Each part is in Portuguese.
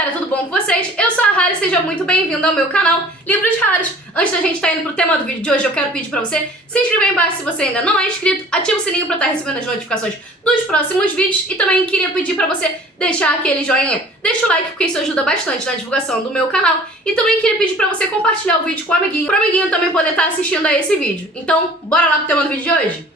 galera, tudo bom com vocês? Eu sou a Rara e seja muito bem-vindo ao meu canal Livros Raros. Antes da gente estar indo pro tema do vídeo de hoje, eu quero pedir pra você se inscrever aí embaixo se você ainda não é inscrito, ativa o sininho pra estar recebendo as notificações dos próximos vídeos e também queria pedir pra você deixar aquele joinha, deixa o like porque isso ajuda bastante na divulgação do meu canal e também queria pedir pra você compartilhar o vídeo com o amiguinho, pro amiguinho também poder estar assistindo a esse vídeo. Então, bora lá pro tema do vídeo de hoje?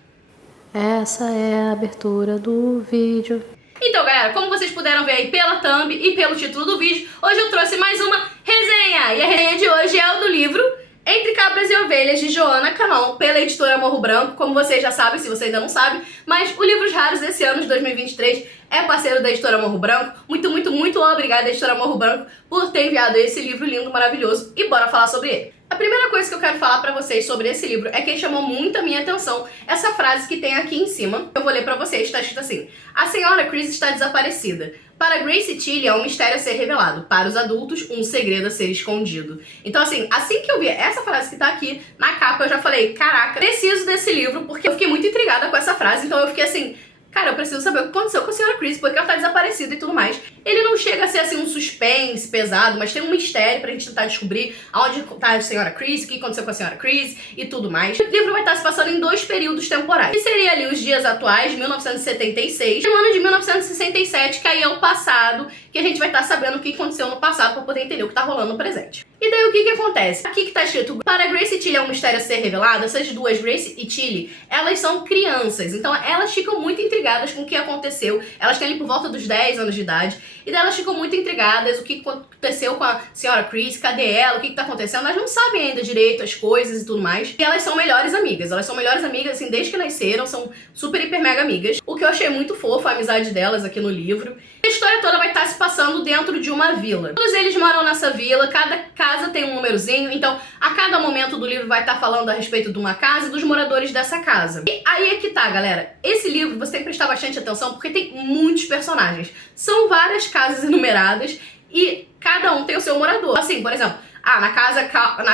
Essa é a abertura do vídeo. Então, galera, como vocês puderam ver aí pela thumb e pelo título do vídeo, hoje eu trouxe mais uma resenha. E a resenha de hoje é o do livro Entre Cabras e Ovelhas, de Joana Canon, pela editora Morro Branco. Como vocês já sabem, se você ainda não sabe, mas o Livros Raros esse ano de 2023 é parceiro da editora Morro Branco. Muito obrigada, editora Morro Branco, por ter enviado esse livro lindo, maravilhoso. E bora falar sobre ele. A primeira coisa que eu quero falar pra vocês sobre esse livro é que chamou muito a minha atenção essa frase que tem aqui em cima. Eu vou ler pra vocês, tá escrito assim: a senhora Chris está desaparecida. Para Grace e Tilly é um mistério a ser revelado. Para os adultos, um segredo a ser escondido. Então assim que eu vi essa frase que tá aqui na capa, eu já falei, caraca, preciso desse livro, porque eu fiquei muito intrigada com essa frase, então eu fiquei assim, cara, eu preciso saber o que aconteceu com a senhora Chris, porque ela tá desaparecida e tudo mais. Ele não chega a ser assim um suspense pesado, mas tem um mistério pra gente tentar descobrir aonde tá a senhora Chris, o que aconteceu com a senhora Chris e tudo mais. O livro vai estar se passando em 2 períodos temporais, que seria ali os dias atuais, de 1976, e o ano de 1967, que aí é o passado, que a gente vai estar sabendo o que aconteceu no passado pra poder entender o que tá rolando no presente. E daí o que acontece? Aqui que tá escrito, para Grace e Tilly é um mistério a ser revelado, essas duas, Grace e Tilly, elas são crianças, então elas ficam muito intrigadas com o que aconteceu, elas têm ali por volta dos 10 anos de idade, e daí elas ficam muito intrigadas, o que aconteceu com a senhora Chris, cadê ela, o que tá acontecendo, elas não sabem ainda direito as coisas e tudo mais, e elas são melhores amigas assim, desde que nasceram, são super, hiper, mega amigas, o que eu achei muito fofo, a amizade delas aqui no livro. A história toda vai estar se passando dentro de uma vila. Todos eles moram nessa vila, cada casa tem um númerozinho, então a cada momento do livro vai estar falando a respeito de uma casa e dos moradores dessa casa. E aí é que tá, galera, esse livro você tem que prestar bastante atenção porque tem muitos personagens. São várias casas enumeradas e cada um tem o seu morador. Assim, por exemplo, na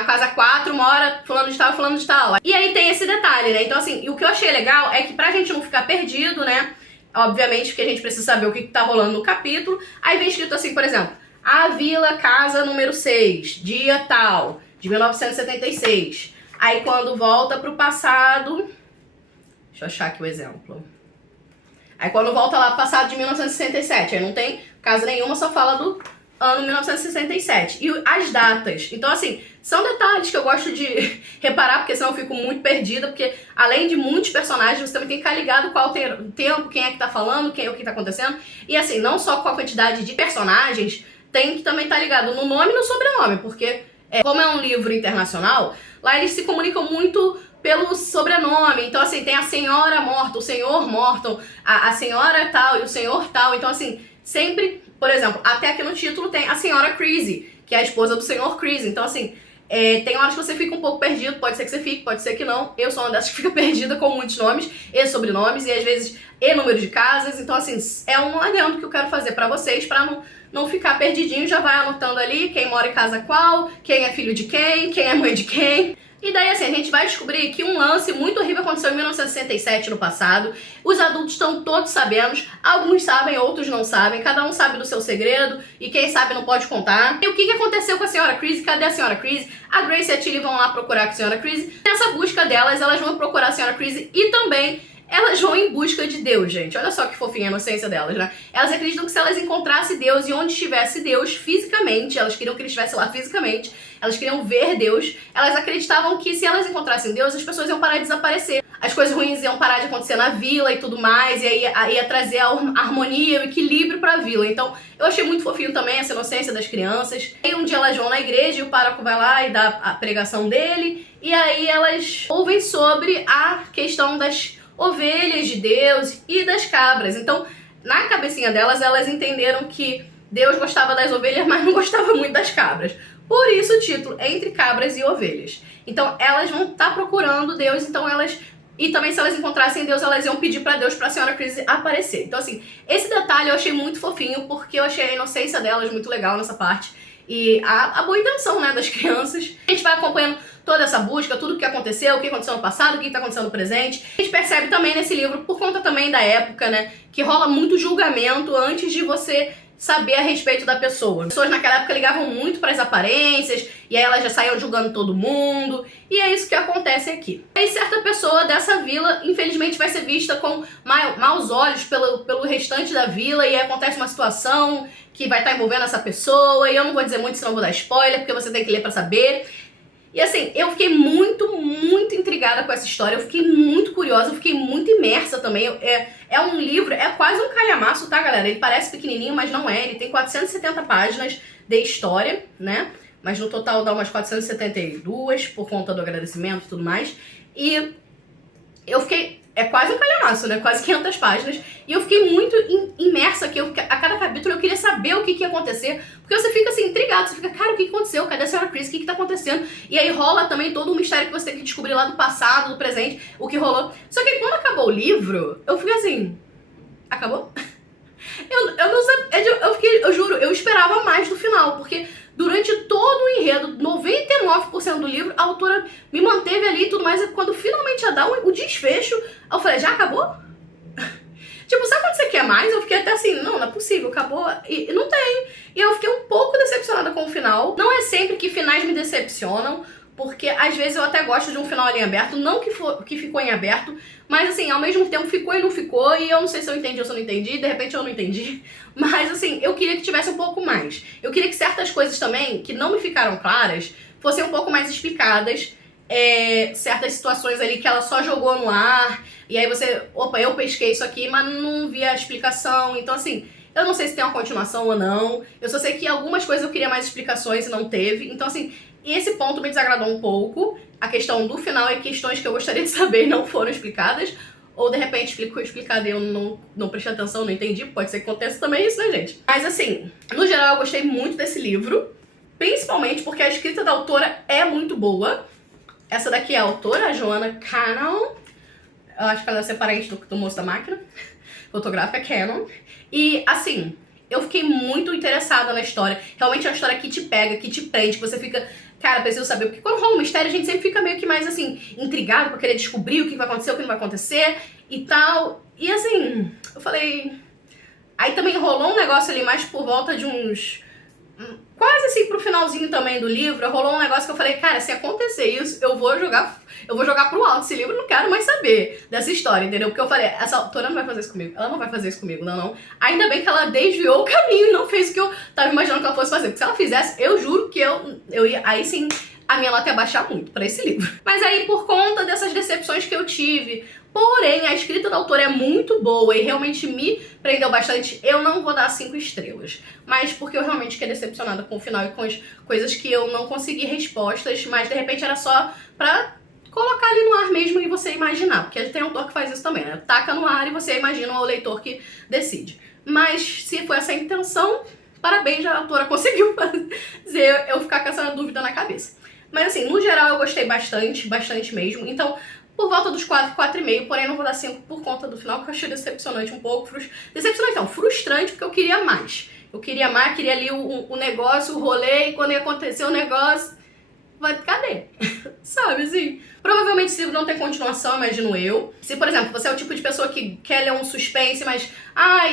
casa 4 mora fulano de tal e fulano de tal. E aí tem esse detalhe, né? Então assim, o que eu achei legal é que pra gente não ficar perdido, né? Obviamente, porque a gente precisa saber o que tá rolando no capítulo. Aí vem escrito assim, por exemplo, a Vila Casa número 6, dia tal, de 1976. Aí quando volta pro passado... Deixa eu achar aqui o exemplo. Aí quando volta lá pro passado de 1967, aí não tem casa nenhuma, só fala do ano 1967. E as datas. Então, assim, são detalhes que eu gosto de reparar, porque senão eu fico muito perdida, porque além de muitos personagens, você também tem que ficar ligado qual o tempo, quem é que tá falando, o que tá acontecendo. E assim, não só com a quantidade de personagens, tem que também estar ligado no nome e no sobrenome, porque como é um livro internacional, lá eles se comunicam muito pelo sobrenome. Então assim, tem a senhora morta, o senhor morto, a senhora tal e o senhor tal. Então assim, sempre, por exemplo, até aqui no título tem a senhora Creasy, que é a esposa do senhor Creasy. Então assim, tem horas que você fica um pouco perdido, pode ser que você fique, pode ser que não. Eu sou uma dessas que fica perdida com muitos nomes e sobrenomes e às vezes número de casas. Então assim, é um adendo que eu quero fazer pra vocês, pra não ficar perdidinho. Já vai anotando ali quem mora em casa qual, quem é filho de quem é mãe de quem. E daí assim, a gente vai descobrir que um lance muito horrível aconteceu em 1967 no passado. Os adultos estão todos sabendo, alguns sabem, outros não sabem, cada um sabe do seu segredo e quem sabe não pode contar. E o que aconteceu com a senhora Chris? Cadê a senhora Chris? A Grace e a Tilly vão lá procurar a senhora Chris. Nessa busca delas, elas vão procurar a senhora Chris e também elas vão em busca de Deus, gente. Olha só que fofinha a inocência delas, né? Elas acreditam que se elas encontrassem Deus e onde estivesse Deus fisicamente, elas queriam que ele estivesse lá fisicamente, elas queriam ver Deus, elas acreditavam que se elas encontrassem Deus, as pessoas iam parar de desaparecer. As coisas ruins iam parar de acontecer na vila e tudo mais, e aí ia trazer a harmonia, o equilíbrio pra vila. Então, eu achei muito fofinho também essa inocência das crianças. E um dia elas vão na igreja e o pároco vai lá e dá a pregação dele, e aí elas ouvem sobre a questão das ovelhas de Deus e das cabras. Então, na cabecinha delas, elas entenderam que Deus gostava das ovelhas, mas não gostava muito das cabras. Por isso o título, Entre Cabras e Ovelhas. Então, elas vão estar procurando Deus, então elas... E também, se elas encontrassem Deus, elas iam pedir pra Deus, pra senhora Chris aparecer. Então, assim, esse detalhe eu achei muito fofinho, porque eu achei a inocência delas muito legal nessa parte. E a boa intenção, né, das crianças. A gente vai acompanhando toda essa busca, tudo o que aconteceu no passado, o que tá acontecendo no presente. A gente percebe também nesse livro, por conta também da época, né, que rola muito julgamento antes de você saber a respeito da pessoa. As pessoas naquela época ligavam muito para as aparências, e aí elas já saíam julgando todo mundo, e é isso que acontece aqui. E certa pessoa dessa vila, infelizmente, vai ser vista com maus olhos pelo restante da vila, e aí acontece uma situação que vai estar envolvendo essa pessoa, e eu não vou dizer muito, senão vou dar spoiler, porque você tem que ler pra saber. E assim, eu fiquei muito intrigada com essa história, eu fiquei muito curiosa, eu fiquei muito imersa também. É um livro, é quase um calhamaço, tá, galera? Ele parece pequenininho, mas não é. Ele tem 470 páginas de história, né? Mas no total dá umas 472, por conta do agradecimento e tudo mais. E eu fiquei... É quase um calhamaço, né? Quase 500 páginas. E eu fiquei muito imersa aqui. A cada capítulo eu queria saber o que ia acontecer. Porque você fica assim, intrigado. Você fica, cara, o que aconteceu? Cadê a senhora Chris? O que tá acontecendo? E aí rola também todo um mistério que você tem que descobrir lá do passado, do presente, o que rolou. Só que quando acabou o livro, eu fiquei assim... Acabou? Eu não sabia... Eu juro, eu esperava mais do final. Porque durante todo o enredo, 99% do livro, a autora me manteve ali e tudo mais. E quando finalmente ia dar o desfecho, eu falei, já acabou? Tipo, sabe quando você quer mais? Eu fiquei até assim, não é possível, acabou. E não tem. E eu fiquei um pouco decepcionada com o final. Não é sempre que finais me decepcionam, porque às vezes eu até gosto de um final ali em aberto, não que ficou em aberto, mas assim, ao mesmo tempo ficou e não ficou, e eu não sei se eu entendi ou se eu não entendi, de repente eu não entendi, mas assim, eu queria que tivesse um pouco mais. Eu queria que certas coisas também, que não me ficaram claras, fossem um pouco mais explicadas, certas situações ali que ela só jogou no ar, e aí você, opa, eu pesquei isso aqui, mas não vi a explicação, então assim... Eu não sei se tem uma continuação ou não. Eu só sei que algumas coisas eu queria mais explicações e não teve. Então, assim, esse ponto me desagradou um pouco. A questão do final e questões que eu gostaria de saber não foram explicadas. Ou, de repente, ficou explicado e eu não prestei atenção, não entendi. Pode ser que aconteça também isso, né, gente? Mas, assim, no geral, eu gostei muito desse livro. Principalmente porque a escrita da autora é muito boa. Essa daqui é a autora, a Joanna Cannon. Eu acho que ela deve ser parente do moço da máquina fotográfica, Canon. E, assim, eu fiquei muito interessada na história. Realmente é uma história que te pega, que te prende, que você fica... Cara, preciso saber. Porque quando rola um mistério, a gente sempre fica meio que mais, assim, intrigado pra querer descobrir o que vai acontecer, o que não vai acontecer e tal. E, assim, eu falei... Aí também rolou um negócio ali mais por volta de uns... Quase assim pro finalzinho também do livro, rolou um negócio que eu falei, cara, se acontecer isso, eu vou jogar pro alto esse livro, não quero mais saber dessa história, entendeu? Porque eu falei, essa autora não vai fazer isso comigo, ela não vai fazer isso comigo, não. Ainda bem que ela desviou o caminho e não fez o que eu tava imaginando que ela fosse fazer, porque se ela fizesse, eu juro que eu ia, aí sim, a minha nota ia baixar muito pra esse livro. Mas aí, por conta dessas decepções que eu tive, porém, a escrita da autora é muito boa e realmente me prendeu bastante, eu não vou dar 5 estrelas. Mas porque eu realmente fiquei decepcionada com o final e com as coisas que eu não consegui respostas, mas de repente era só pra colocar ali no ar mesmo e você imaginar. Porque tem autor que faz isso também, né? Taca no ar e você imagina, o leitor que decide. Mas se foi essa a intenção, parabéns, a autora conseguiu fazer eu ficar com essa dúvida na cabeça. Mas assim, no geral eu gostei bastante mesmo. Então, por volta dos 4, 4,5, porém não vou dar 5 por conta do final, que eu achei decepcionante um pouco. Decepcionante não, frustrante, porque eu queria mais. Eu queria mais, queria ali o negócio, o rolê, e quando ia acontecer o negócio, cadê? Sabe, assim? Provavelmente esse livro não tem continuação, imagino eu. Se, por exemplo, você é o tipo de pessoa que quer ler um suspense, mas,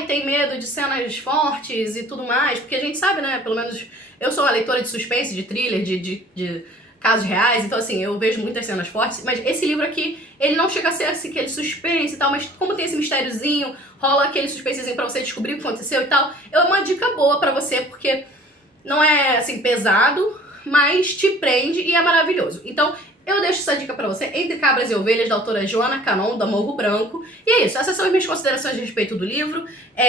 tem medo de cenas fortes e tudo mais, porque a gente sabe, né, pelo menos eu sou uma leitora de suspense, de thriller, de casos reais, então assim, eu vejo muitas cenas fortes, mas esse livro aqui, ele não chega a ser assim, aquele suspense e tal, mas como tem esse mistériozinho, rola aquele suspensezinho pra você descobrir o que aconteceu e tal, é uma dica boa pra você, porque não é, assim, pesado, mas te prende e é maravilhoso. Então, eu deixo essa dica pra você, Entre Cabras e Ovelhas, da autora Joanna Cannon, da Morro Branco. E é isso, essas são as minhas considerações a respeito do livro.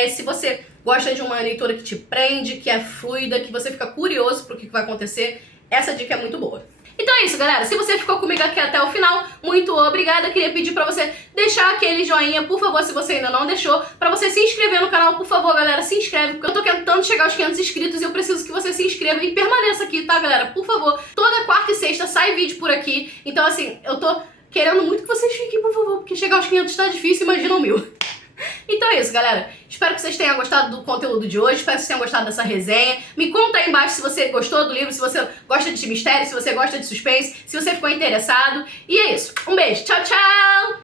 Se você gosta de uma leitura que te prende, que é fluida, que você fica curioso pro que vai acontecer, essa dica é muito boa. Então é isso, galera. Se você ficou comigo aqui até o final, muito obrigada. Queria pedir pra você deixar aquele joinha, por favor, se você ainda não deixou. Pra você se inscrever no canal, por favor, galera, se inscreve. Porque eu tô tentando chegar aos 500 inscritos e eu preciso que você se inscreva e permaneça aqui, tá, galera? Por favor. Toda quarta e sexta sai vídeo por aqui. Então, assim, eu tô querendo muito que vocês fiquem, por favor, porque chegar aos 500 tá difícil, imagina o 1000. Então é isso, galera. Espero que vocês tenham gostado do conteúdo de hoje. Espero que vocês tenham gostado dessa resenha. Me conta aí embaixo se você gostou do livro, se você gosta de mistério, se você gosta de suspense, se você ficou interessado. E é isso. Um beijo. Tchau, tchau!